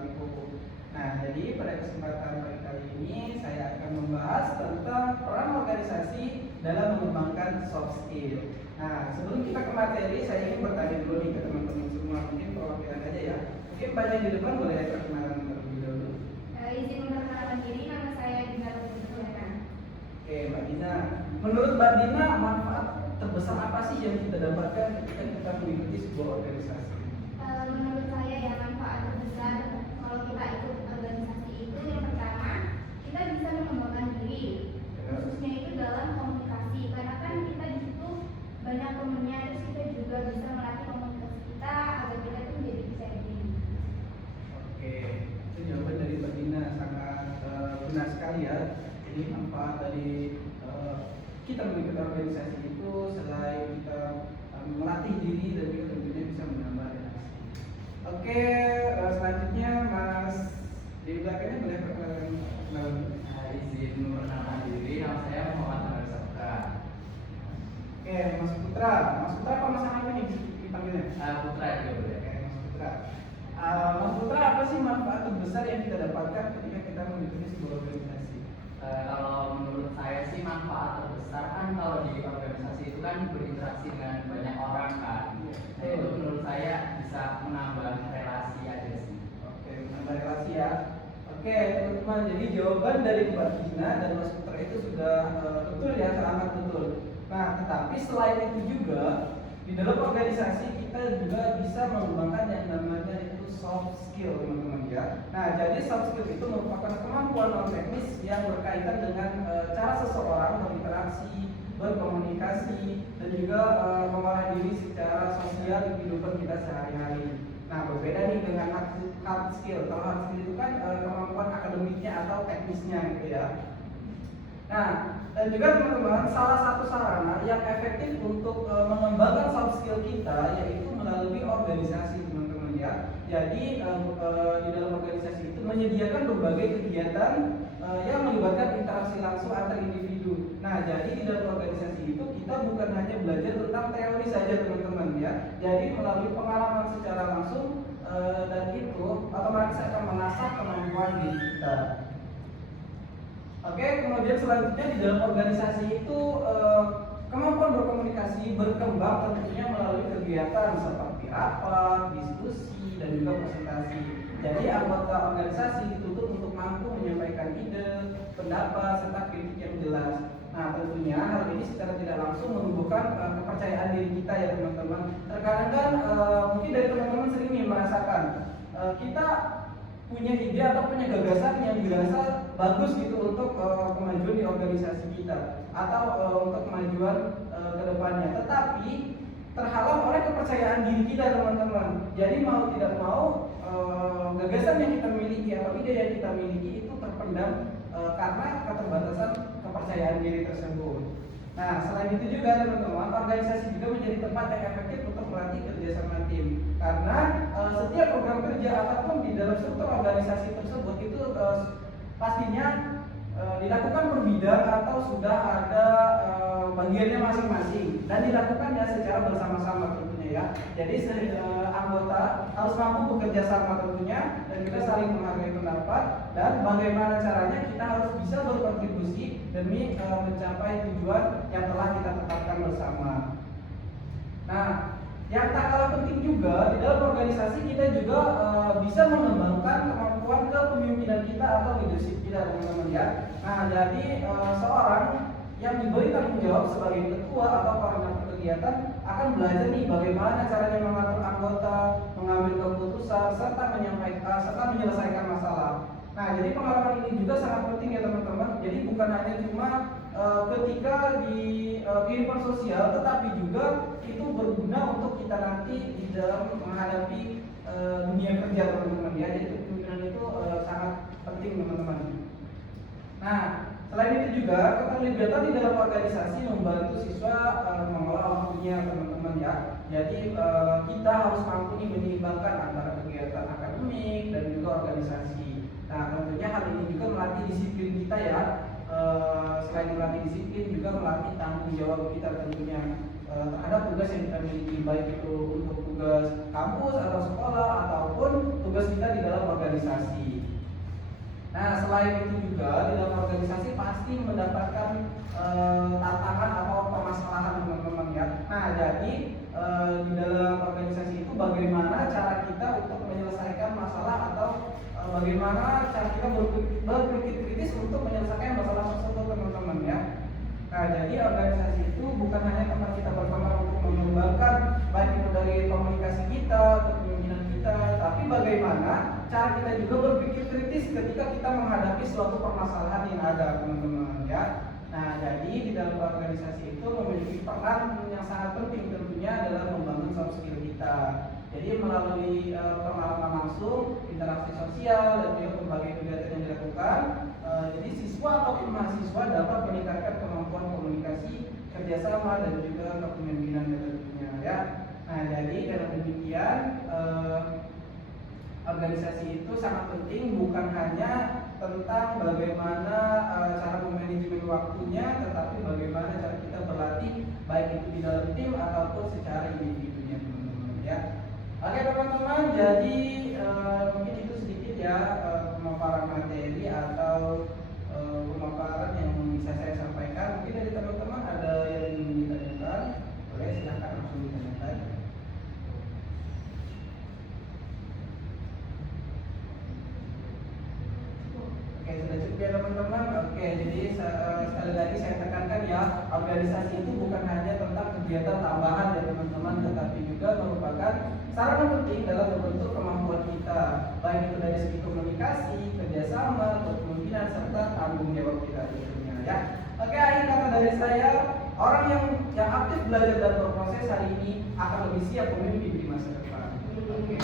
perilaku. Nah, jadi pada kesempatan kali ini saya akan membahas tentang peran organisasi dalam mengembangkan soft skill. Nah, sebelum kita ke materi, saya ingin bertanya dulu nih ke teman-teman semua, mungkin perwakilan aja ya. Mungkin banyak di depan boleh perkenalan terlebih dahulu. Izin memperkenalkan diri, nama saya Dina Rubiana. Oke, Mbak Dina. Menurut Mbak Dina, manfaat terbesar apa sih yang kita dapatkan ketika kita mengikuti sebuah organisasi? Menurut saya yang manfaat terbesar kalau kita ikut organisasi itu yang pertama kita bisa mengembangkan diri, khususnya itu dalam komunikasi, karena kan kita di situ banyak temennya, terus kita juga bisa melatih komunikasi kita agar kita itu menjadi bisa diri. Oke, itu jawaban dari Mbak Dina sangat benar sekali ya. Jadi manfaat dari kita mengikuti organisasi itu selain kita melatih diri dan juga tentunya bisa menambah relasi. Oke, selanjutnya Mas di belakangnya boleh perkenalan. Izin memperkenalkan diri, nama saya Muhammad Anwar Sabta. Oke, Mas Putra. Mas Putra apa Mas Ahmad ini dipanggilnya? Putra juga boleh. Oke, Mas Putra. Mas Putra, apa sih manfaat terbesar yang kita dapatkan ketika kita mengikuti sebuah organisasi? Kalau menurut saya sih manfaat terbesar kan kalau di organisasi itu kan berinteraksi dengan banyak orang kan. Nah, itu menurut saya bisa menambah relasi aja sih. Oke, menambah relasi ya. Oke, teman-teman, jadi jawaban dari Mbak Dina dan Mas Putra itu sudah betul ya, sangat betul. Nah, tetapi selain itu juga di dalam organisasi kita juga bisa mengembangkan yang namanya itu soft skill, teman-teman ya. Nah, jadi soft skill itu merupakan kemampuan non teknis yang berkaitan dengan cara seseorang berinteraksi, berkomunikasi, dan juga mengolah diri secara sosial di kehidupan kita sehari-hari. Nah, berbeda nih dengan hard skill. Kalau hard skill itu kan kemampuan akademiknya atau teknisnya gitu ya. Nah, dan juga teman-teman, salah satu sarana yang efektif untuk mengembangkan soft skill kita yaitu melalui organisasi, teman-teman ya. Jadi di dalam organisasi itu menyediakan berbagai kegiatan yang melibatkan interaksi langsung antar individu. Nah, jadi di dalam organisasi itu kita bukan hanya belajar tentang teori saja, teman-teman ya. Jadi melalui pengalaman secara langsung dan itu otomatis akan mengasah kemampuan diri kita. Oke, kemudian selanjutnya di dalam organisasi itu kemampuan berkomunikasi berkembang tentunya melalui kegiatan seperti rapat, diskusi, dan juga presentasi. Jadi anggota organisasi dituntut untuk mampu menyampaikan ide, pendapat, serta kritik yang jelas. Nah, tentunya hal ini secara tidak langsung menumbuhkan kepercayaan diri kita ya teman-teman. Terkadang kan mungkin dari teman-teman sering nih merasakan kita punya ide atau punya gagasan yang dirasa bagus gitu untuk kemajuan di organisasi kita atau untuk kemajuan ke depannya, tetapi terhalang oleh kepercayaan diri kita, teman-teman. Jadi mau tidak mau gagasan yang kita miliki atau ide yang kita miliki itu terpendam karena keterbatasan kepercayaan diri tersebut. Nah, selain itu juga teman-teman, organisasi juga menjadi tempat yang efektif untuk melatih kerjasama tim. Karena setiap program kerja ataupun di dalam struktur organisasi tersebut itu pastinya dilakukan per bidang atau sudah ada bagiannya masing-masing dan dilakukannya secara bersama-sama tentunya ya. Jadi anggota harus mampu bekerja sama tentunya dan juga saling menghargai pendapat dan bagaimana caranya kita harus bisa berkontribusi demi mencapai tujuan yang telah kita tetapkan bersama. Nah, yang tak kalah penting juga di dalam organisasi kita juga bisa mengembangkan kemampuan kepemimpinan kita atau leadership kita, teman-teman ya. Nah, jadi seorang yang diberi tanggung jawab sebagai ketua atau koordinator kegiatan akan belajar nih bagaimana caranya mengatur anggota, mengambil keputusan, serta menyelesaikan masalah. Nah, jadi pengalaman ini juga sangat penting ya teman-teman. Jadi bukan hanya cuma ketika di kehidupan sosial, tetapi juga itu berguna untuk kita nanti di dalam menghadapi dunia kerja, teman-teman ya. Jadi kepemimpinan itu sangat penting, teman-teman. Nah, selain itu juga keterlibatan di dalam organisasi membantu siswa mengelola waktunya, teman-teman ya. Jadi kita harus mampu nih menyeimbangkan antara kegiatan akademik dan juga organisasi. Nah, tentunya hal ini juga melatih disiplin kita ya. Selain melatih disiplin juga melatih tanggung jawab kita tentunya terhadap tugas yang kita miliki, baik itu untuk tugas kampus atau sekolah ataupun tugas kita di dalam organisasi. Nah, selain itu juga di dalam organisasi pasti mendapatkan tantangan atau permasalahan teman-teman ya. Nah, jadi di dalam organisasi itu bagaimana cara kita untuk menyelesaikan masalah atau bagaimana cara kita berpikir kritis untuk menyelesaikan masalah tersebut teman-teman ya. Nah, jadi organisasi itu bukan hanya tempat kita berkembang untuk mengembangkan baik itu dari komunikasi kita, kepemimpinan kita, tapi bagaimana cara kita juga berpikir kritis ketika kita menghadapi suatu permasalahan yang ada teman-teman ya. Nah, jadi di dalam organisasi itu memiliki peran yang sangat penting tentunya adalah membangun soft skill kita. Jadi melalui pengalaman langsung, interaksi sosial dan juga berbagai kegiatan yang dilakukan, jadi siswa ataupun mahasiswa dapat meningkatkan kemampuan komunikasi, kerjasama dan juga kepemimpinan tentunya ya. Nah, jadi dengan demikian organisasi itu sangat penting bukan hanya tentang bagaimana cara memanajemen waktunya, tetapi bagaimana cara kita berlatih baik itu di dalam tim ataupun secara individunya teman-teman ya. Oke teman-teman, jadi mungkin itu sedikit ya pemaparan materi atau pemaparan yang bisa saya sampaikan. Mungkin dari teman-teman ada yang ingin ditanyakan, boleh silakan langsung ditanyakan. Oke, sudah cukup ya teman-teman. Oke, jadi sekali lagi saya tekankan ya, organisasi itu bukan hanya tentang kegiatan tambahan ya teman-teman, tetapi juga merupakan sarana penting dalam membentuk kemampuan kita, baik itu dari segi komunikasi, kerjasama, kepemimpinan serta tanggung jawab kita tentunya ya. Oke, akhir kata dari saya, orang yang aktif belajar dan berproses hari ini akan lebih siap memimpin di masa depan. Oke.